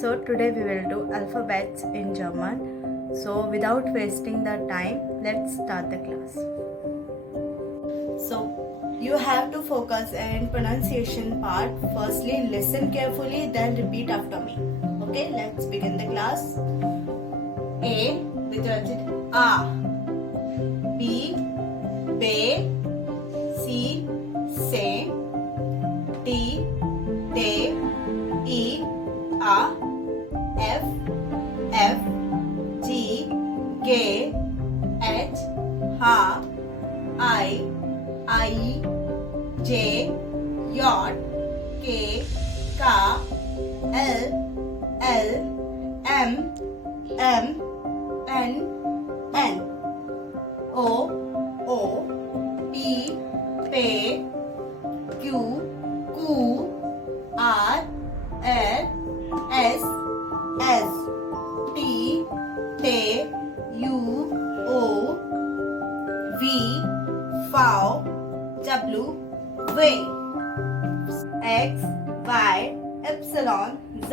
So today we will do alphabets in German. So without wasting the time, let's start the class. So you have to focus in pronunciation part. Firstly listen carefully, then repeat after me. Okay, let's begin the class. A bedeutet A. B B. C se. D de. E a. F F G G H H I J K K L M N O P Q R S T U V W X Y Z.